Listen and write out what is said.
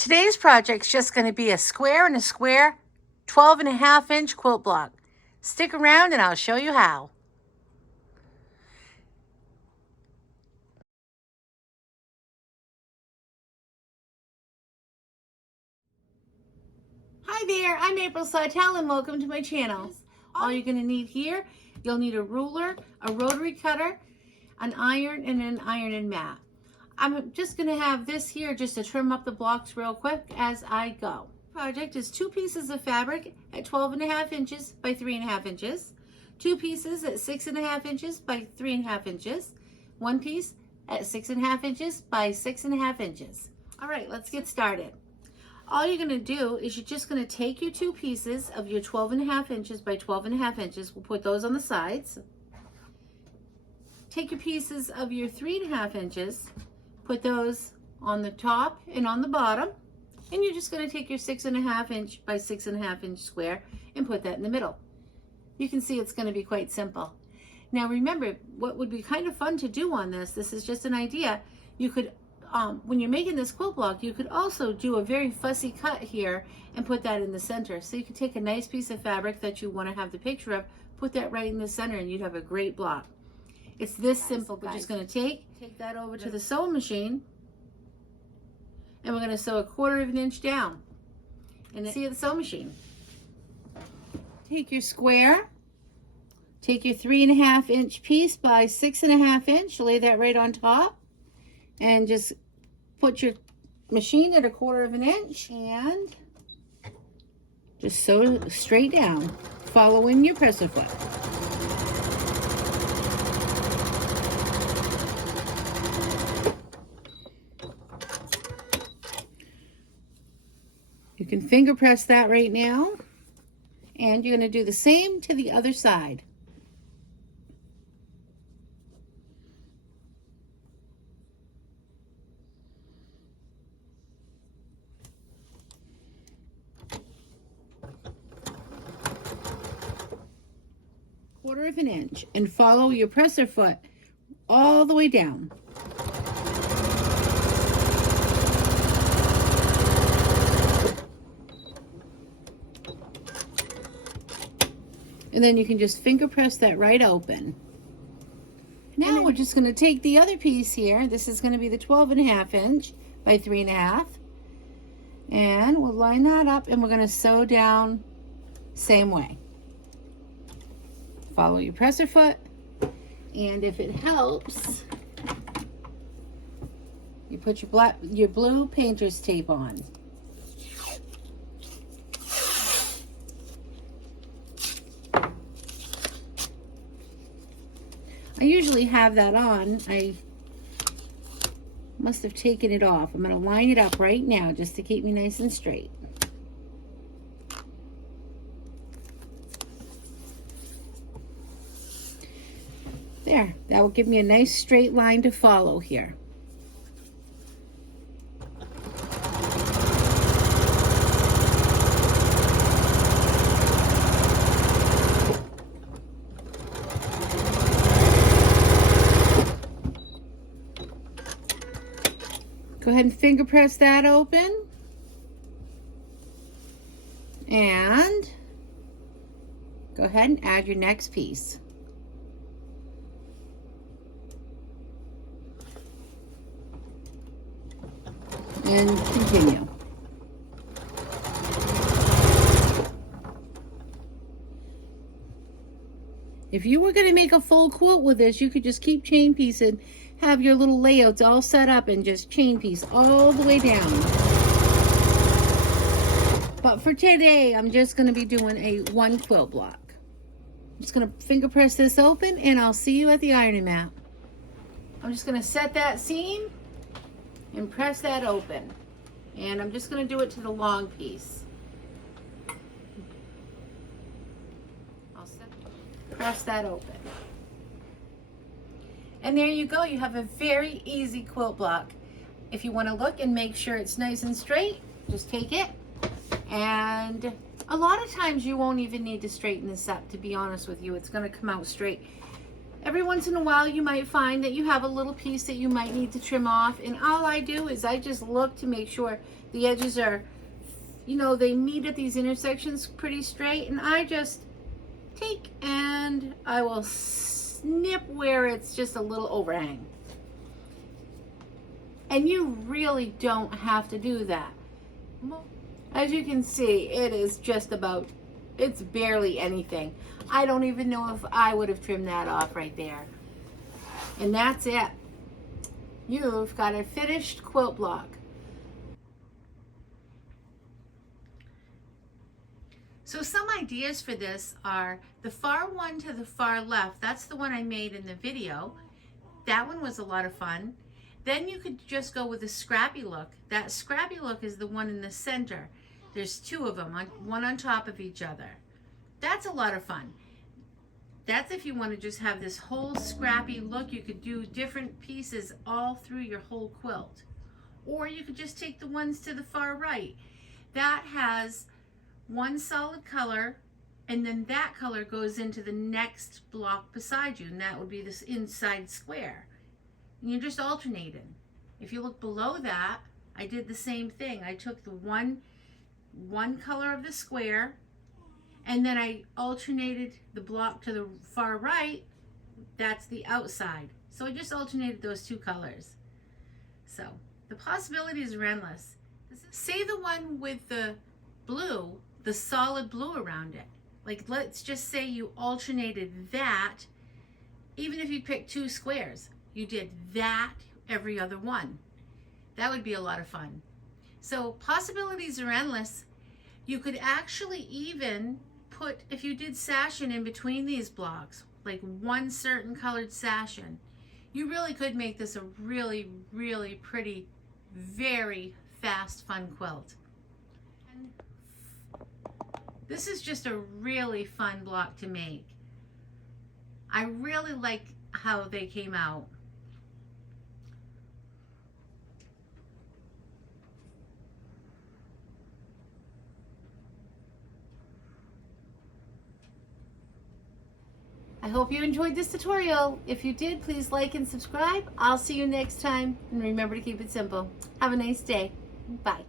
Today's project's just going to be a square and a square 12.5-inch quilt block. Stick around and I'll show you how. Hi there, I'm April Sawtelle and welcome to my channel. All you're going to need here, you'll need a ruler, a rotary cutter, an iron, and an iron and mat. I'm just going to have this here just to trim up the blocks real quick as I go. Project is 2 pieces of fabric at 12.5 inches by 3.5 inches, 2 pieces at 6.5 inches by 3.5 inches, 1 piece at 6.5 inches by 6.5 inches. All right, let's get started. All you're going to do is you're just going to take your 2 pieces of your 12.5 inches by 12.5 inches. We'll put those on the sides. Take your pieces of your 3.5 inches, put those on the top and on the bottom, and you're just going to take your 6.5 inch by 6.5 inch square and put that in the middle. You can see it's going to be quite simple. Now remember, what would be kind of fun to do on this is just an idea. You could when you're making this quilt block, you could also do a very fussy cut here and put that in the center. So you could take a nice piece of fabric that you want to have the picture of, put that right in the center, and you'd have a great block. It's this simple, guys. We're just going to take that over to the sewing machine, and we're going to sew 1/4 inch down. And see the sewing machine. Take your square, take your 3.5 inch piece by 6.5 inch, lay that right on top, and just put your machine at 1/4 inch and just sew straight down, following your presser foot. You can finger press that right now, and you're going to do the same to the other side. Quarter of an inch, and follow your presser foot all the way down. And then you can just finger press that right open. Now we're just going to take the other piece here. This is going to be the 12.5 inch by 3.5. And we'll line that up, and we're going to sew down same way. Follow your presser foot, and if it helps, you put your blue painter's tape on. I usually have that on. I must have taken it off. I'm going to line it up right now just to keep me nice and straight. There, that will give me a nice straight line to follow here. Go ahead and finger press that open. And go ahead and add your next piece. And continue. If you were going to make a full quilt with this, you could just keep chain piecing, have your little layouts all set up, and just chain piece all the way down. But for today, I'm just going to be doing a 1 quilt block. I'm just going to finger press this open, and I'll see you at the ironing mat. I'm just going to set that seam and press that open, and I'm just going to do it to the long piece. Press that open, and there you go. You have a very easy quilt block. If you want to look and make sure it's nice and straight, just take it, and a lot of times you won't even need to straighten this up. To be honest with you, it's going to come out straight. Every once in a while you might find that you have a little piece that you might need to trim off, and all I do is I just look to make sure the edges are, you know, they meet at these intersections pretty straight, and I just take and I will snip where it's just a little overhang. And you really don't have to do that. As you can see, it is just about, it's barely anything. I don't even know if I would have trimmed that off right there. And that's it. You've got a finished quilt block. So some ideas for this are the far one to the far left. That's the one I made in the video. That one was a lot of fun. Then you could just go with a scrappy look. That scrappy look is the one in the center. There's two of them, one on top of each other. That's a lot of fun. That's if you want to just have this whole scrappy look. You could do different pieces all through your whole quilt. Or you could just take the ones to the far right. That has one solid color, and then that color goes into the next block beside you, and that would be this inside square. And you're just alternating. If you look below that, I did the same thing. I took the one color of the square, and then I alternated the block to the far right. That's the outside. So I just alternated those two colors. So the possibilities are endless. Say the one with the blue, the solid blue around it. Like, let's just say you alternated that. Even if you picked two squares, you did that every other one. That would be a lot of fun. So possibilities are endless. You could actually even put, if you did sashin in between these blocks, like one certain colored sashin, you really could make this a really, really pretty, very fast, fun quilt. And this is just a really fun block to make. I really like how they came out. I hope you enjoyed this tutorial. If you did, please like and subscribe. I'll see you next time. And remember to keep it simple. Have a nice day. Bye.